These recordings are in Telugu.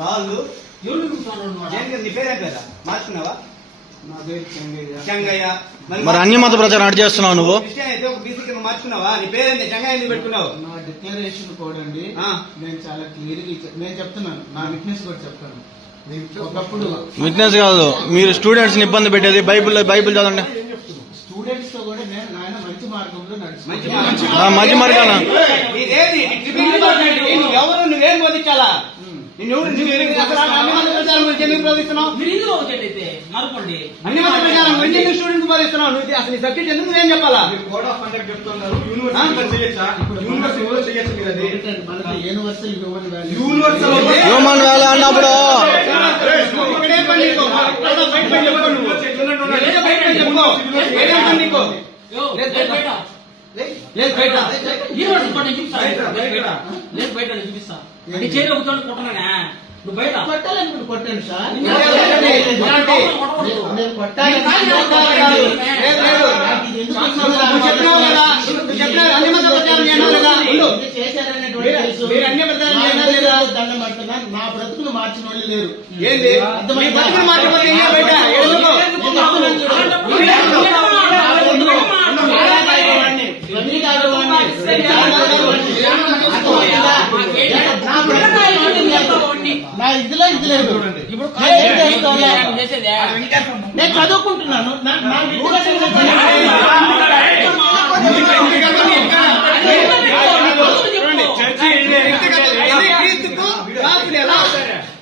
రాళ్ళు నీ పేరేం పేరా మార్చుకున్నావా? నా పేరు చెంగయ్య. చెంగయ్య. మరి అన్ని మత ప్రచారం అటు చేస్తున్నావు నువ్వు? క్రిస్టియన్ అయితే ఒక బీసీ కింద మార్చుకున్నావా? నీ పేరేంటి? చెంగయ్య ఎందుకు పెట్టుకున్నావు? నా డిక్లరేషన్ కోడ్ అండి. నేను చాలా క్లియర్గా నేను చెప్తున్నాను. నా విట్నెస్ కూడా చెప్తాను. ఒకప్పుడు విట్నెస్ కాదు, మీరు స్టూడెంట్స్ ని ఇబ్బంది పెట్టేది. బైబిల్ చదవండి. స్టూడెంట్స్ తో కూడా నేను నాయన మంచి మార్గంలో మంచి మార్గాన ఎవరు నువ్వేం బోధించాలా? అన్ని మత ప్రచారం ఎందుకు స్టూడెంట్ బోధిస్తున్నావు? నువ్వు అసలు సబ్జెక్ట్ ఎందుకు నువ్వేం చెప్పాలా? కోడ్ ఆఫ్ కండక్ట్ చెప్తున్నారు. హ్యూమన్ వాల్యూ అన్నప్పుడు చూపిస్తా చేరి ఒక చోట కొట్టనా? నువ్వు బయట కొట్టాను సార్. నా బ్రతుకులు మార్చిన వాళ్ళు లేరు. ఏంటి బతుకులు మార్చిపోతే బయట నా ఇదిలో ఇది లేదు. నేను చదువుకుంటున్నాను.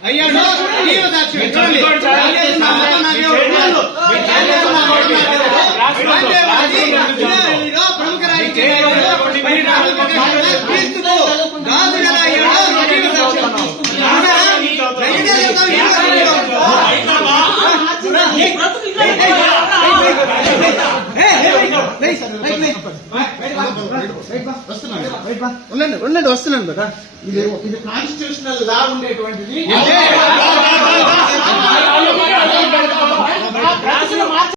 అయ్యాడు ప్రముఖ ఉండండి వస్తున్నాను కదా. ఇది కాన్స్టిట్యూషనల్ లా ఉండేటువంటిది.